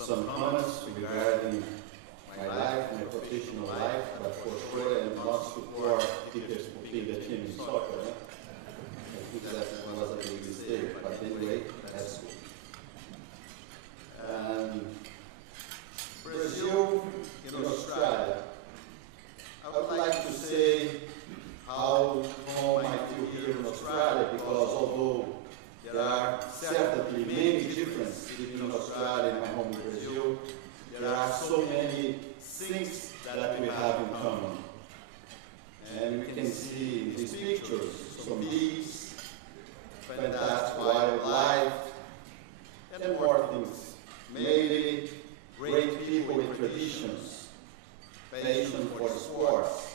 some comments regarding my life, my professional life, but for sure I am not support Peter's Pupila team in soccer. I think that was a big mistake, but anyway, that's good. Brazil and Australia. I would like to say how home I feel here in Australia, because although there are certainly many differences between Australia and my home Brazil, there are so many things that we have in common. And you can see in these pictures some bees, fantastic wildlife, and more things. Mainly great people with traditions, passion for sports.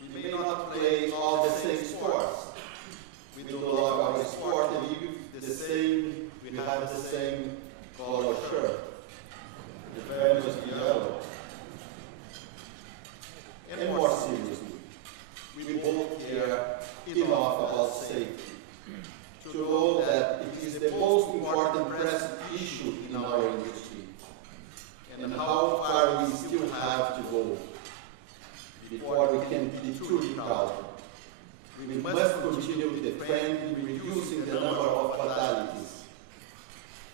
We may not play all the same sports. We do love our sport and even the same, we have the same color shirt, the famous yellow. And more seriously, we both care enough about safety to know that it is the most important present issue in our industry, and how far we still have to go before we can be truly proud. We must continue defending, reducing the number of fatalities,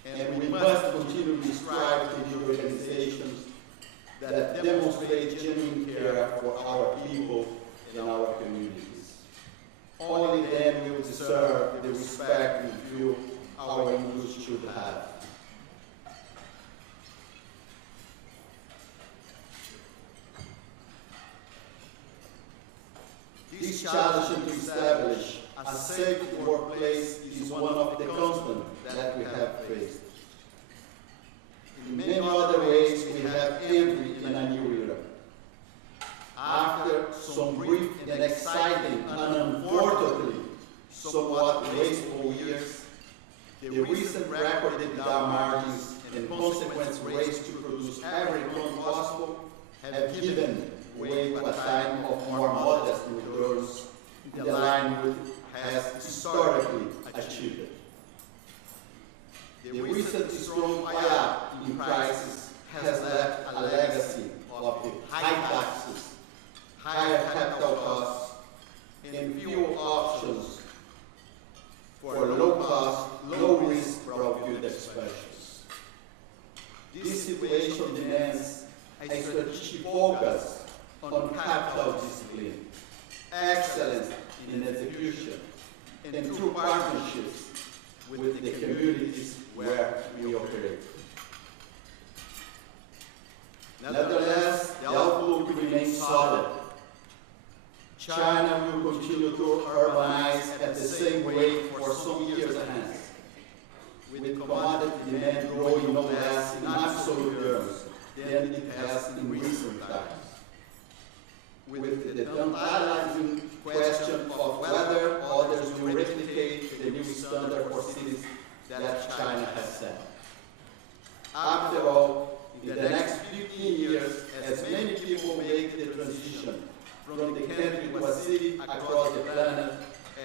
and we must continue to strive to be organizations that demonstrate genuine care for our people and our communities. Only then will we deserve the respect we feel our industry should have. This challenge to establish a safe workplace is one of the constants that we have faced. In many other ways, we have entered in a new era. After some brief and exciting and unfortunately somewhat wasteful years, the recent record EBITDA margins and consequent race to produce every ton possible have given way to a time of more modest returns in the line with has historically achieved. The recent strong buy-up in prices has left a legacy of the high taxes, higher capital costs, and few options for low-cost, low-risk brownfield expansions. This situation demands a strategic focus on capital discipline, excellence in execution, and true partnerships with the communities where we operate. Nevertheless, the outlook remains solid. China will continue to urbanize at the same rate for some years ahead, with commodity demand growing no less in absolute terms than it has in recent times. With the tantalizing question of whether others will replicate the new standard for cities that China has set. After all, in the next 15 years, as many people make the transition from the country to a city across the planet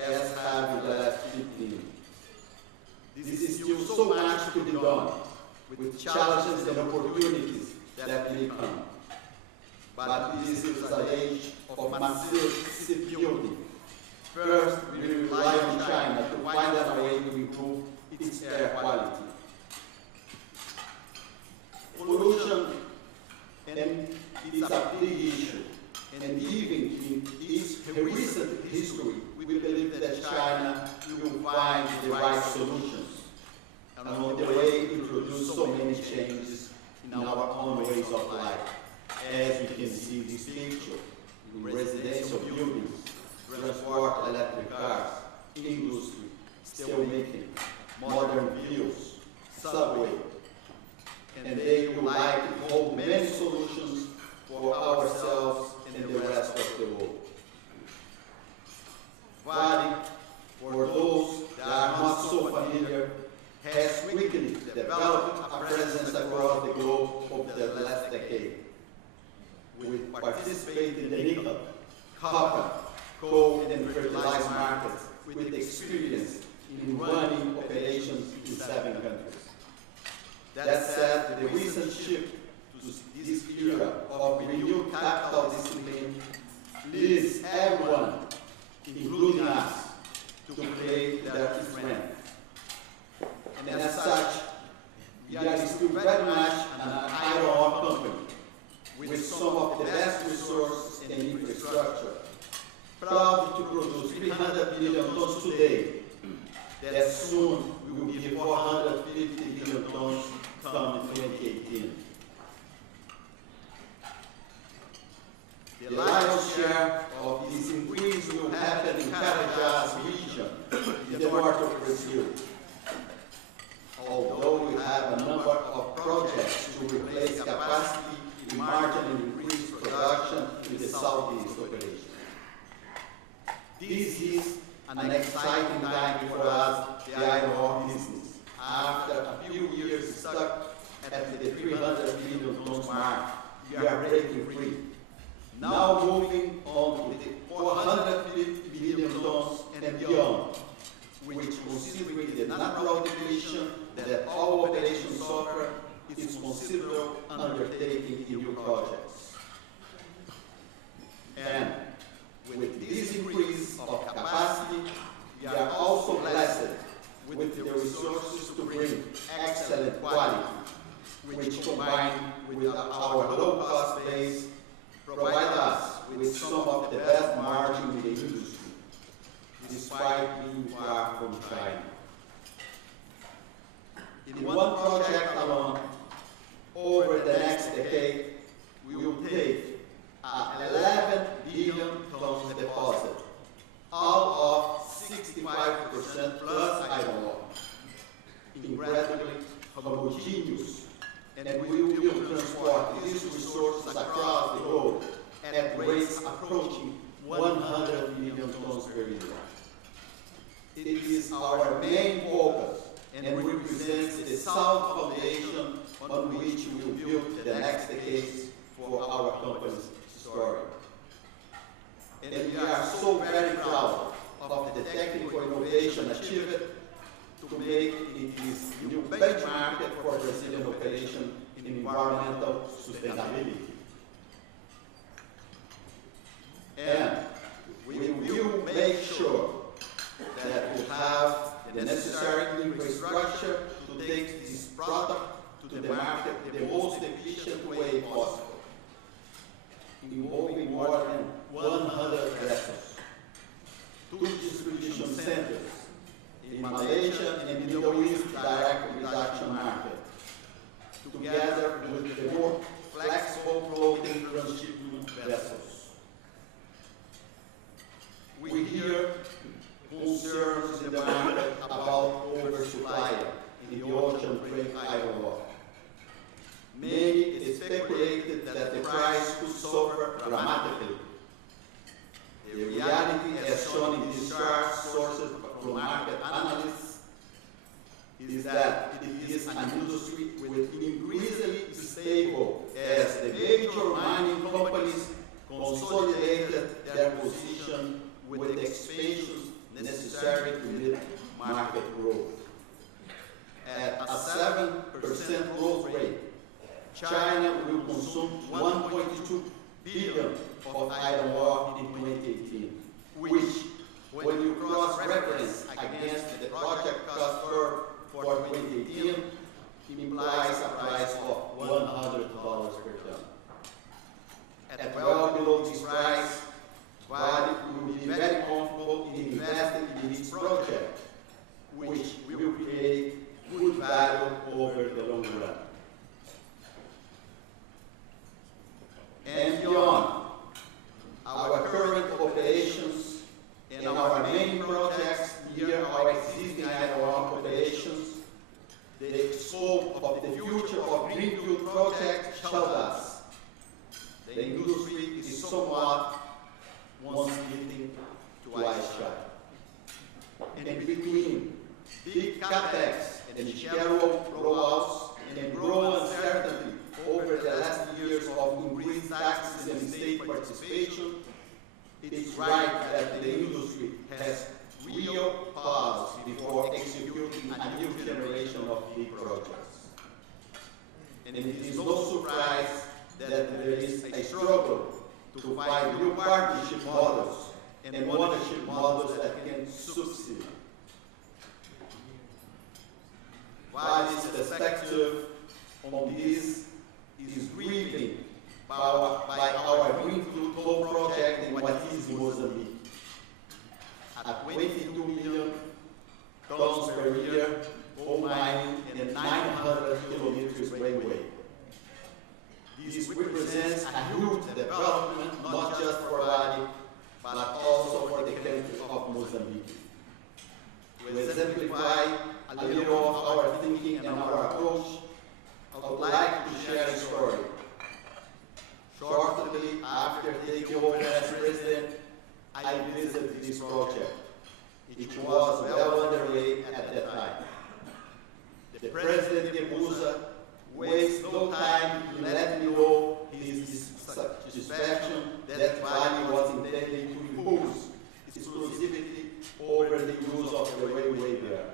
as have in the last 15. This is still so much to be done, with challenges and opportunities that may come. But this is an age of massive city building. First, we rely on China to find a way to improve its air quality. Pollution, and it's a big issue. And even in its recent history, we believe that China will find the right solutions, and on the way to introduce so many changes in our own ways of life. As you can see in this picture, in residential buildings, transport electric cars, industry, steelmaking, modern vehicles, subway, and they would like to hold many solutions for ourselves and the rest of the world. Vale, for those that are not so familiar, has quickly developed a presence across the globe over the last decade. We participate in the nickel, copper, coal, and fertilizer markets with experience in running operations in 7 countries. That said, the recent shift to this era of renewed capital discipline leads everyone, including us, to play their strength. And as such, we are still very much an iron ore company with some of the best resources and infrastructure, proud to produce 300 billion tons today, that soon will be 450 billion tons come in 2018. The lion's share of this increase will happen in Carajás region, in the north of Brazil. Although we have a number of projects to replace capacity in margin and increase production in the southeast operation. This is an exciting time for us, the iron ore business. After a few years stuck at the 300 billion tons mark, we are breaking free. Now moving on to the 450 billion tons and beyond, which, considering the natural depletion that all operations suffer, is considerable undertaking in new projects. And with this increase of capacity, we are also blessed with the resources to bring excellent quality, which combined with our low-cost base, provide us with some of the best margin in the industry, despite being far from China. In one project alone, over the next decade, we will take 11 billion tons deposit, all of 65% plus iron ore, incredibly homogeneous, and we will transport these resources across the globe at rates approaching 100 million tons per year. It is our main focus and represents the sound foundation on which we will build the next decades for our company's story. And we are so very proud of the technical innovation achieved to make it this new benchmark for Brazilian operation in environmental sustainability. And we will make sure that we have the necessary infrastructure to take this product to the market the most efficient way possible, involving more than 100 vessels, 2 distribution centers in Malaysia and in the Middle East direct reduction market, together with the more flexible floating transshipment vessels. We hear concerns in the market about oversupply in the ocean freight iron ore. Many speculated that the price could suffer dramatically. The reality, as shown in this chart, sourced from market analysts, is that it is an industry with increasingly stable as the major mining companies consolidated their position with the expansions necessary to meet market growth. At a 7% growth rate, China will consume 1.2 billion of iron ore in 2018, which, when you cross-reference against the project cost curve for 2018, implies a price of $100 per ton. At well below this price, Vale will be very comfortable in investing in this project, which will create good value over the long run. And beyond, our current operations and our main projects near our existing iron ore operations, the scope of the future of greenfield projects showed us. The industry is somewhat once bitten, twice shy. And between big capex and shallow rollouts and growing uncertainty over the last years of increased taxes and state participation, it is right that the industry has real pause before executing a new generation of big projects. and it is no surprise that there is a struggle to find new partnership models and ownership models that can succeed. Vale's perspective on this is driven by our Greenfield Coal project in what is Mozambique. At 22 million tons per year, coal mining and 900 kilometers railway. This represents a huge development not just for Vale, but also for the country of Mozambique. To exemplify a little of our thinking and our approach, I would like to share a story. Shortly after taking over as president, I visited this project. It was well underway at that time. The President Gemusa wasted no time to let me know his satisfaction that Vale was intending to impose exclusivity over the use of the railway there.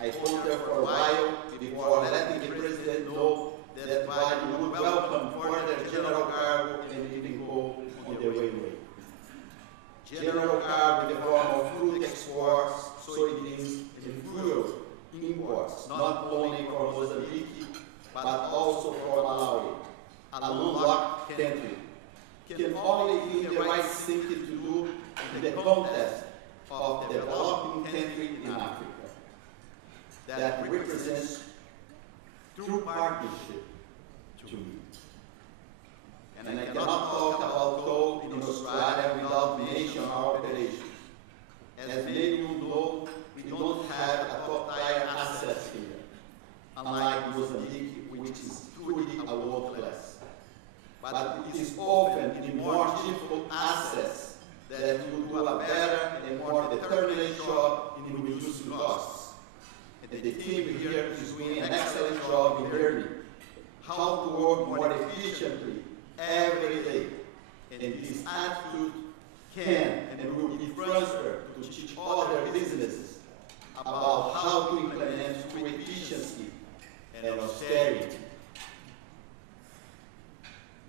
I talked there for a while before letting the President know that Vale would welcome further general cargo and even coal on the railway. General cargo in the form of fruit exports, soybeans, and fuel imports, not only for Mozambique, but also for Malawi, a landlocked country, can only be the right thing to do in the context of the developing country in Africa. That represents true partnership to me. And I cannot talk about coal in Australia without mentioning our operations. As many of you know, we don't have a top-tier assets here, unlike Mozambique, which is truly a world class. But it is often the more difficult assets that will do a better and more determined job in reducing costs. And the team here is doing an excellent job in learning how to work more efficiently every day. And this attitude can and will be transferred to teach other businesses about how to implement true efficiency and austerity.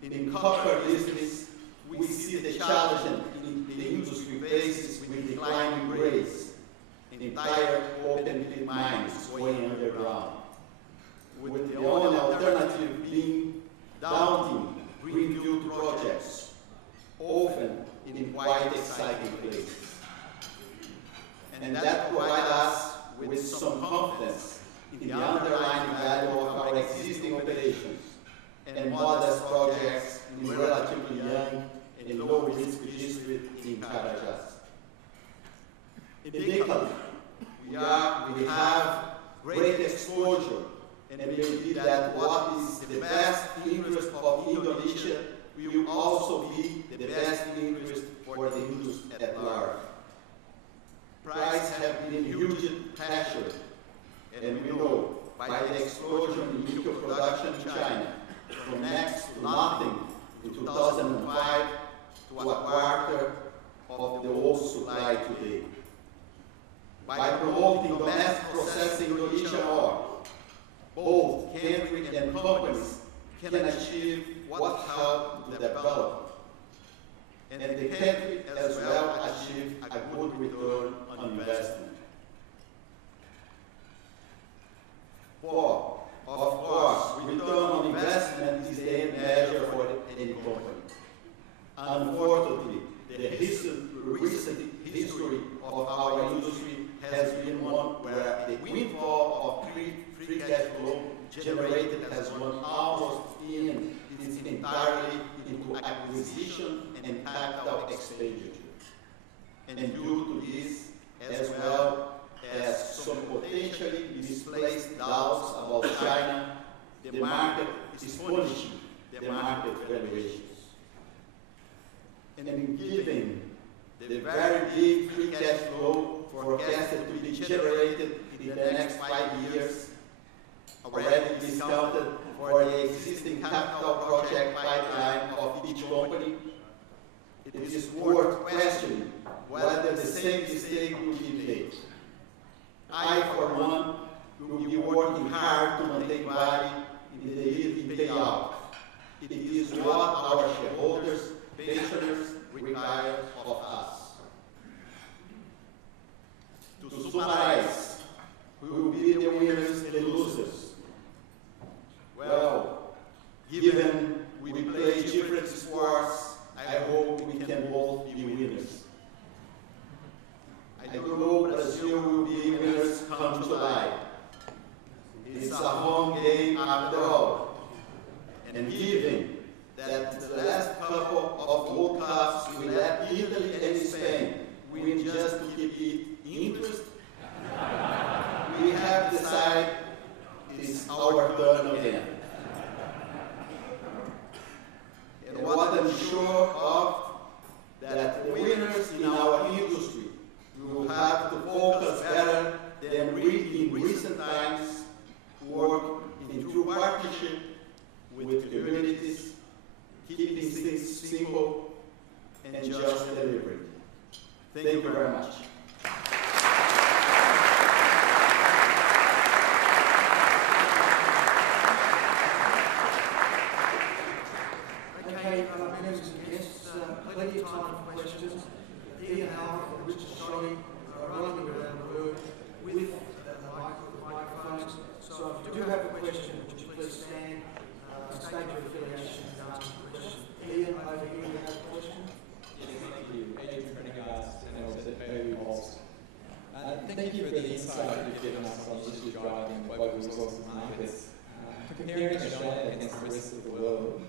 In copper business, we see the challenge in the industry faces with declining grades. Entire open pit mines going underground, with the only alternative being daunting greenfield projects, often in quite exciting places. And that provides us with some confidence in the underlying value of our existing operations and modest projects in relatively young and low-risk districts in Carajás. In Italy, we have great exposure, and we believe that what is the best interest of Indonesia will also be the best interest for the industry at large. Prices have been huge pressure, and we know by the explosion in nickel production in China, from next to nothing in 2005 to a quarter of the world supply today. By promoting domestic processing Indonesian ore, both country and companies can achieve what help to develop, and the country as well achieve a good return on investment. 4. Of course, return on investment is the end measure for any company. Unfortunately, the recent history of our industry has been one where the windfall of free cash flow generated has run almost entirely into acquisition and capital expenditure. And due to this, as well as some potentially misplaced doubts about China, the market is punishing the market valuations. And given the very big free cash flow forecasted to be generated in the next 5 years, already discounted for the existing capital project pipeline of each company, it is worth questioning whether the same mistake will be made. I, for one, will be working hard to maintain Vale in the payout. It is what our shareholders, pensioners require of us. To summarize, who will be the winners and the losers? Well, given we play different sports, I hope we can both be winners. I do know Brazil will be winners come July. It's a home game after all. And given that the last couple of World Cups we let Italy and Spain win just to keep it interest, we have decided it's our turn again. And what I'm sure of, that the winners in our industry will have to focus better than we in recent times work in true partnership with communities, keeping things simple and just delivery. Thank you very much. Okay, members and guests, plenty of time for questions. Ian Howard and Richard Sholly are running around the room with the microphones. So if you do have a question, would you please stand, state your affiliation and ask the question. Ian, over here, you have a question? Yes, thank you. Adrian Prendergast, and also Bailey Holst. Thank you for the insight you've given us on issues driving global resources markets. Comparing Australia against the rest of the world,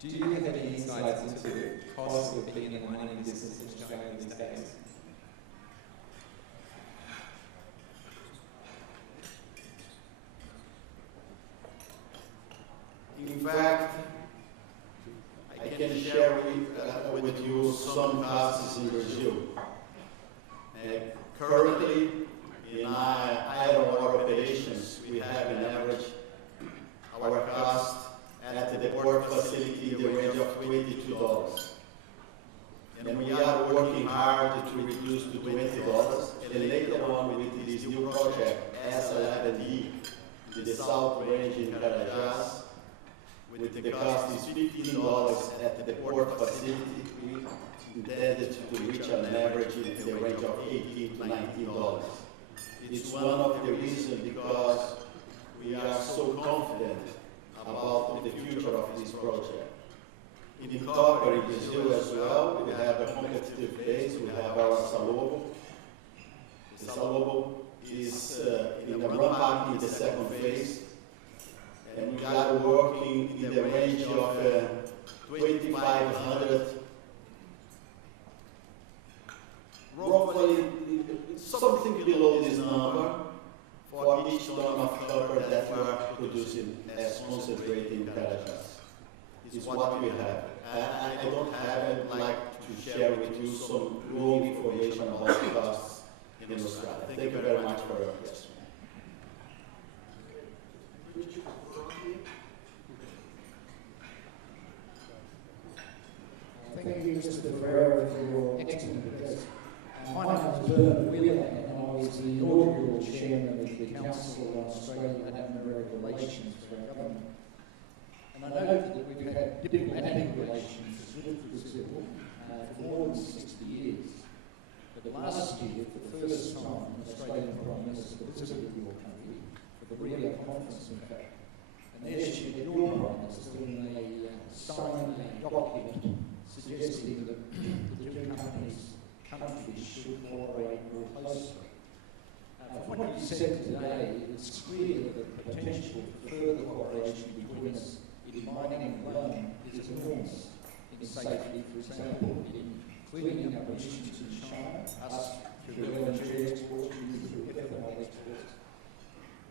do you have any insights into the cost of being in the mining business in Australia these days? In fact, I can share with you some costs in Brazil. Currently, in iron ore operations, we have an average, our cost at the port facility in the range of $22. And we are working hard to reduce to $20. And later on with this new project, S11E, the South Range in Carajás, with the cost is $15 at the port facility, we intended to reach an average in the range of $18 to $19. It's one of the reasons because we are so confident about the future of this project. In copper in Brazil as well, we have a competitive base, we have our Salobo. The Salobo is in the ramp-up in the second phase, and we are working in the range of 2,500, roughly something below this number, for each ton of copper that we are producing as concentrate in Carajás. It's what we have. I don't have it like to share with you some wrong information about the costs in Australia. Thank you very much for your question. Thank you, Mr. Ferreira, for your excellent address. My name is Bernard Wheeler, and I was the inaugural chairman of the Council on Australian and American Relations for our government. And I know that we've had diplomatic relations with Brazil for more than 60 years. But last year, for the first time, an Australian Prime Minister visited your country for the Rio conference, in fact. And there she met your Prime Minister when they signed a document suggesting that the two countries should cooperate more closely. From what you said today, it's clear that the potential for further cooperation between us in mining and loan is enormous. In safety, for example, in cleaning up emissions in China, us through LNG exports, you through ethanol exports.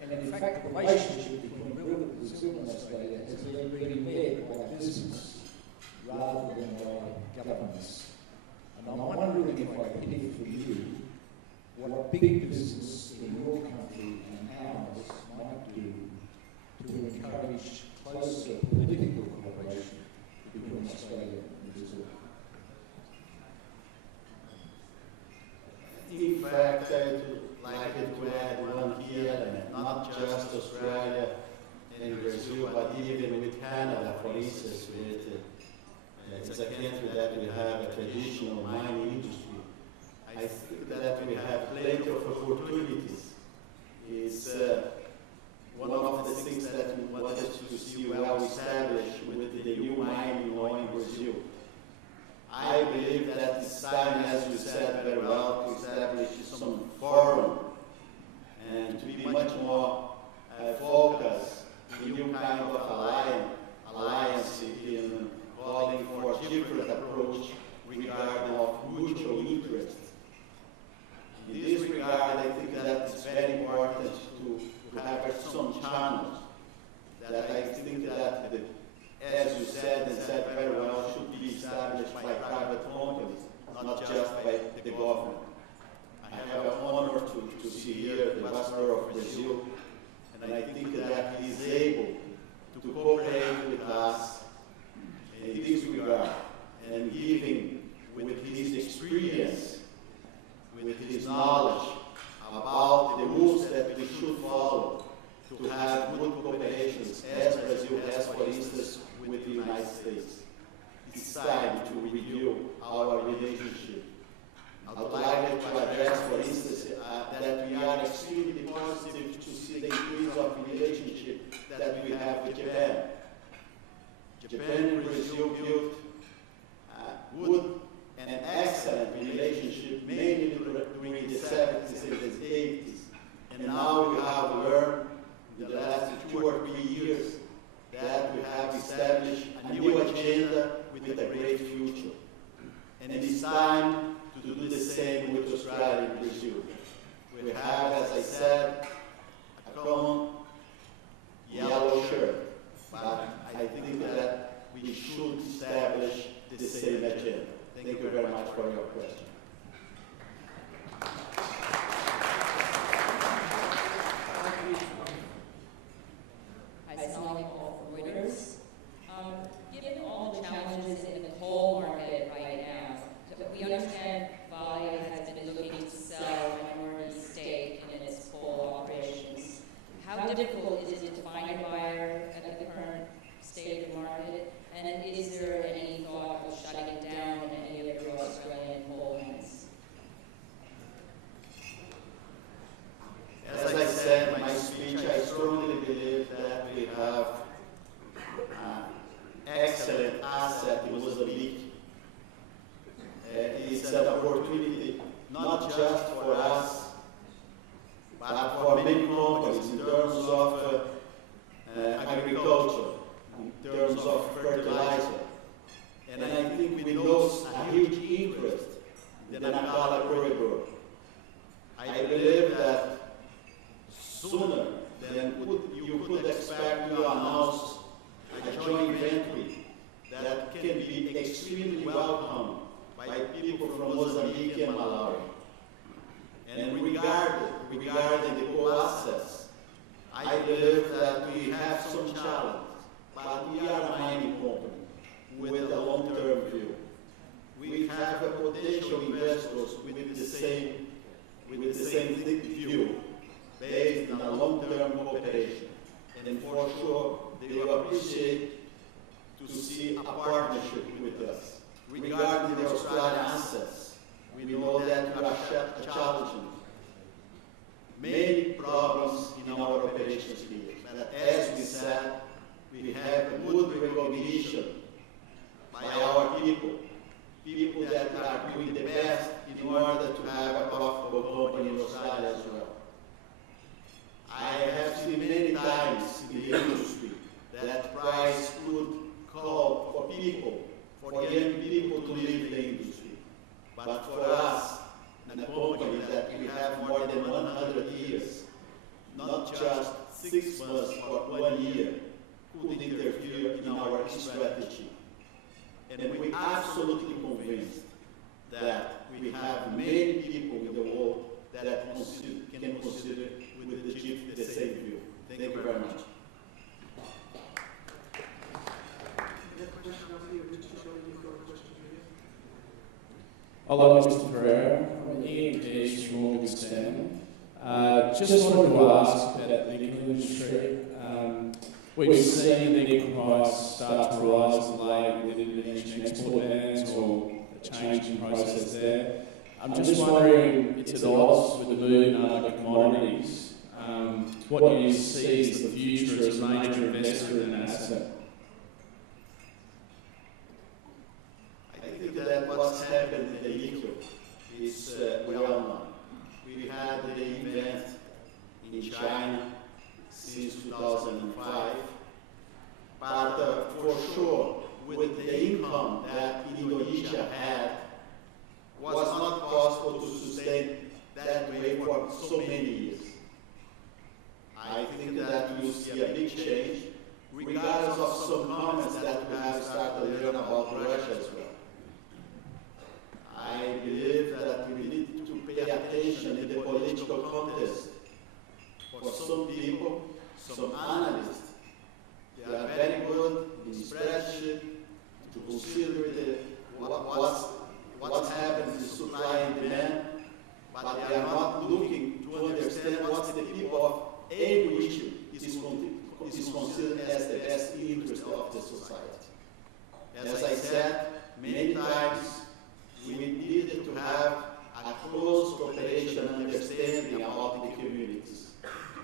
And in fact, the relationship between Brazil and Australia has been led by business rather than by governments. And I'm wondering if I could hear from you what big business in your country and ours might do to encourage closer political cooperation between Australia and Brazil. In fact, I'd like to add one here, and not just Australia and Brazil, but for your question. Hi, Sonali Paul from Reuters. Given all the challenges in the coal market right now, we understand Vale has been looking to sell a minority stake in its coal operations. How difficult is it to find a buyer at the current state of the market? And is there any thought of shutting down any of your Australian coal mines? As I said in my speech, I strongly believe that we have an excellent asset in Mozambique. It's an opportunity not just for us, but for many companies in terms of agriculture, in terms of fertilizer. And I think we know a huge interest in the Nacala corridor. I believe that sooner than you could expect to announce a joint venture that can be extremely welcomed by people from Mozambique and Malawi. And regarding the coal assets, I believe that we have some challenges, but we are a mining company with a long-term view. We have potential investors with the same view, based on a long-term cooperation. And for sure, they will appreciate to see a partnership with us. Regarding the Australian assets, we know that we are challenging many problems in our operations here. But as we said, we have a good recognition by our people that are doing the best in order to have a profitable company in Australia as well. I have seen many times in the industry that price could call for young people to leave the industry. But for us, and a company that we have more than 100 years, not just 6 months or 1 year, could interfere in our strategy. And we're absolutely convinced that we have many people in the world that can consider with the same view. Thank you very much. Hello, Mr. Ferreira. I'm Ian Keys from Morgan Stanley. Just wanted to ask about the nickel industry. We've seen the nickel price start to rise late with Indonesian export bans or a change in process there. I'm just wondering, it's at odds with the move in other commodities. What do you see as the future as a major investor in that asset? I think that what's happened in the nickel is well known. We had the event in China since 2005, but for sure, with the income that Indonesia had, was not possible to sustain that way for so many years. I think that we will see a big change, regardless of some comments that we have started to learn about Russia as well. I believe that we need to pay attention in the political context. For some people, some analysts, they are very good in spreadsheet to consider what's happening in supply and demand, but they are not looking to understand what the people of any region is considered as the best interest of the society. As I said many times, we needed to have a close cooperation and understanding about the communities.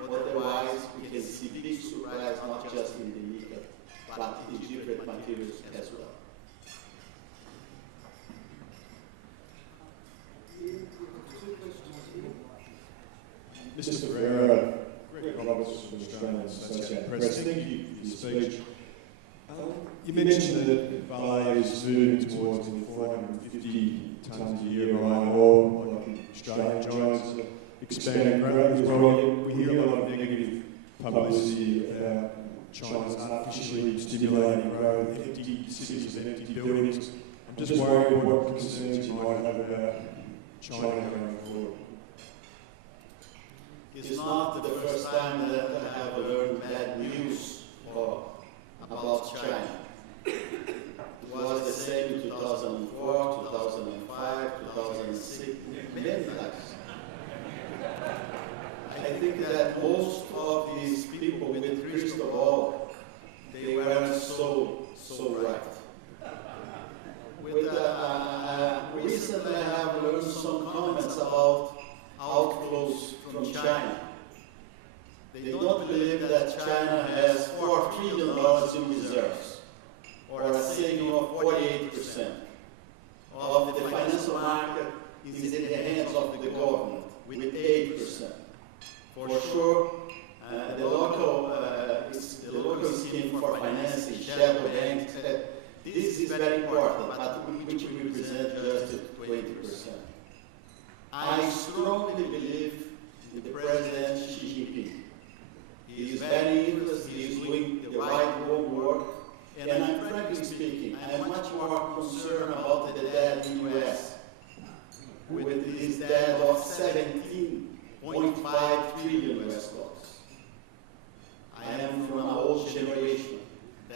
Otherwise, we can see big surprise not just in the nickel, but in different materials as well. Mr. Ferreira, Greg Roberts from Australian Associated Press. Thank you for your speech. You mentioned that Vale is moving towards 450 tonnes a year of iron ore, like Australian giants are expanding greatly as well. We hear a lot of negative publicity about China's artificially stimulating growth, empty cities and empty buildings, and just worried what concerns you might have about China going forward. It's not the first time that I have learned bad news about China. It was the same in 2004, 2005, 2006, many times. I think that most of these people with the crystal ball, they weren't so right. Recently I have learned some comments about outflows from China. They don't believe that China has $4 trillion in reserves, or a saving of 48%. Of the financial market is in the hands of the government, with 8%. For sure, the local scheme for financing, shadow banks, this is very important, but which represent just 20%. I strongly believe in the President Xi Jinping. He is very interested, he is doing the right homework, and I'm frankly speaking, I'm much more concerned about the debt in the US, with this debt of 17.5 trillion US dollars. I am from an old generation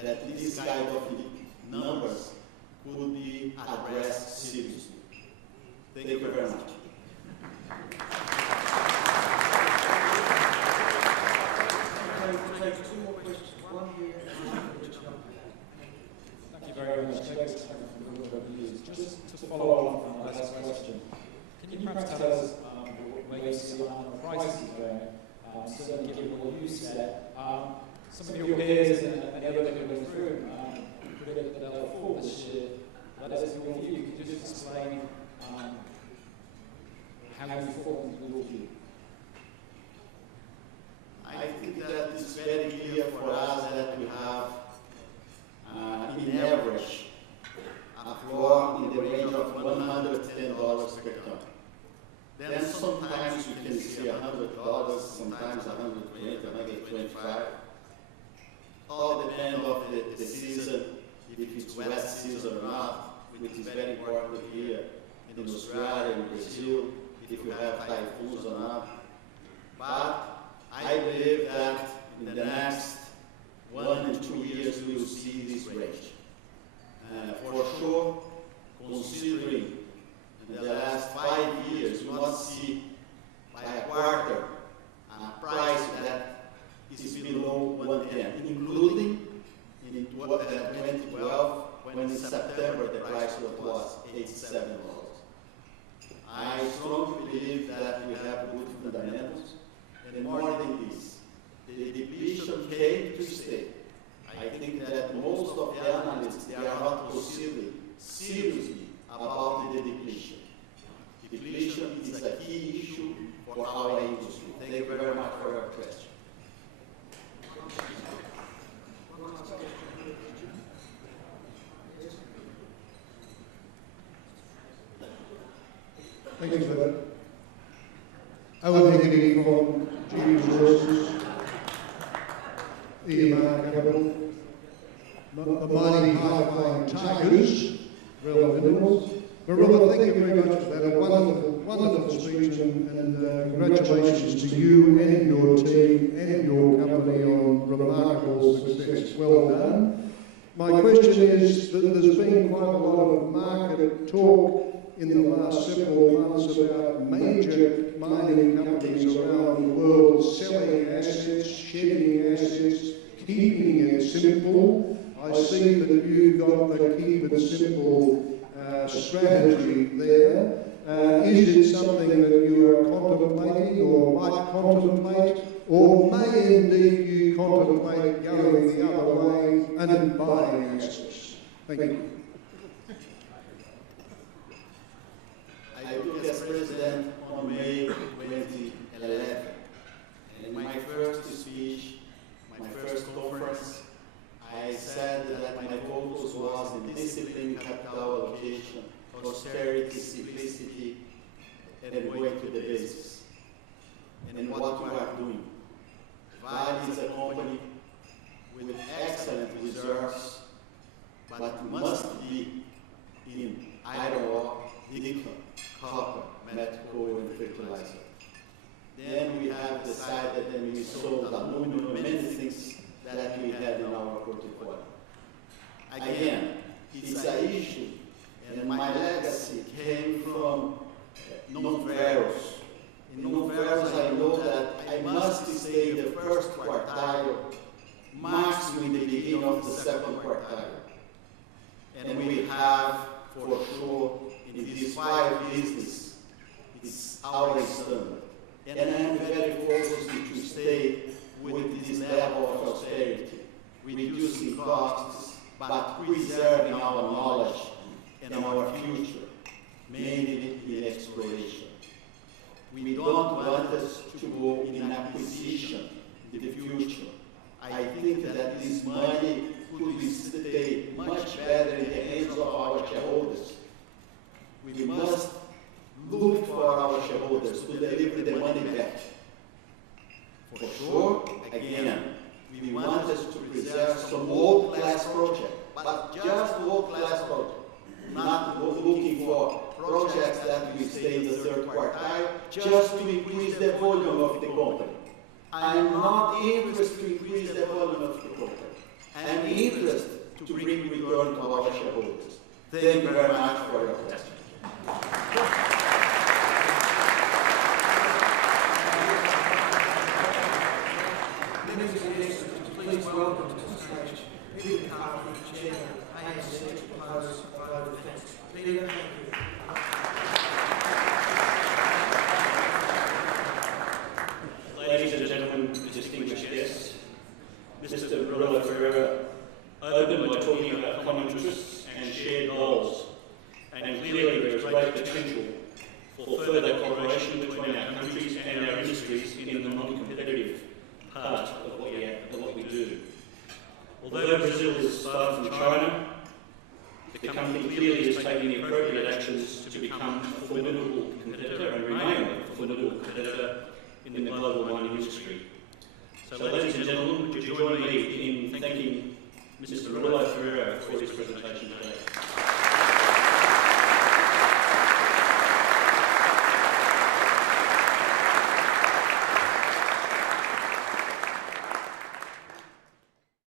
that this kind of numbers could be addressed seriously. Thank you very much. Take two more questions. One here and Thank you very much. Just to follow on from my last question, can you perhaps tell us where you see the prices going? Certainly given what you said, some of your peers and many other people in this room predict that they'll fall this year. Let us know your view. Could you just explain how you fall in your view? I think that it's very clear for us that we have, in average, a floor in the range of $110 per ton. Then sometimes you can see $100, sometimes 120, 125. All depends on the season, if it's wet season or not, which is very important here in Australia and Brazil, if you have typhoons or not. But I believe that in the next 1 and 2 years we will see this range. For sure, considering in the last 5 years, we not see by a quarter a price that is below 110, including in 2012, when in September the price was $87. I strongly believe that we have good fundamentals. And more than this, the depletion came to stay. I think that most of the analysts, they are not considering seriously about the depletion. Depletion is a key issue for our industry. Thank you very much for your question. Thank you for that. Owen Higgity from G Resources, EMR Capital, the mining pipeline tigers, Real Minerals. Murilo, thank you very much for that. A wonderful speech, and congratulations to you and your team and your company on remarkable success. Well done. My question is that there's been quite a lot of market talk in the last several months about major mining companies around the world selling assets, shedding assets, keeping it simple. I see that you've got the keep it simple strategy there. Is it something that you are contemplating or might contemplate, or may indeed you contemplate going the other way and buying assets? Thank you. I took as president on May 2011, and in my first speech, my first conference, I said that my focus was in discipline, capital allocation, austerity, simplicity, and going to the basics. And what we are doing. Vale is a company with excellent reserves, but must be in our portfolio. Again, it's an issue, and my legacy came from non-ferrous. In non-ferrous, I know that I must stay in the first quartile, maximum in the beginning of the second quartile. And we have, for sure, in these 5 businesses, it's our standard. And I am very focused to stay with this level of austerity, reducing costs, but preserving our knowledge and our future, mainly in exploration. We don't want us to go in acquisition in the future. I think that this money could stay much better in the hands of our shareholders. We must look for our shareholders to deliver the money back. For sure, again, we want us to preserve some world-class project, but just world-class project. Not looking for projects that will stay in the third quartile just to increase the volume of the company. I am not interested to increase the volume of the company. I am interested to bring return to our shareholders. Thank you very much for your attention. Please welcome to the stage Peter Carthy, Chairman, ANC Proposed Vote of Thanks. Peter, thank you. Ladies and gentlemen, distinguished guests, Mr. Murilo Ferreira opened by talking about common interests and shared goals, and clearly there is great potential for further cooperation between our countries and our industries in the non-competitive part of what we do. Although Brazil is far from China, the company clearly is taking the appropriate actions to become a formidable competitor and remain a formidable competitor in the global mining industry. So ladies and gentlemen, would you join me in thanking Mr. Murilo Ferreira for his presentation today?